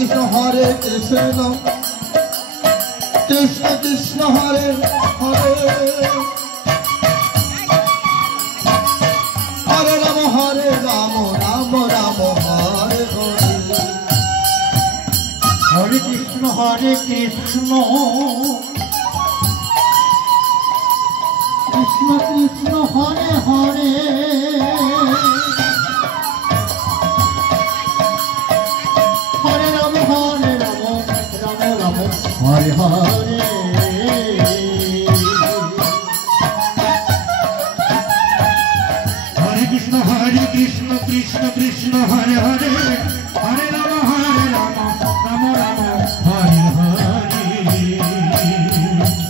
Krishna Hare Krishna Krishna Krishna Hare Hare Hare Ram Ram Ram Hare Hare Hare Krishna Krishna Krishna Hare Hare Hare Ram Ram Ram Hare Hare Hare Krishna Krishna Krishna Hare Hare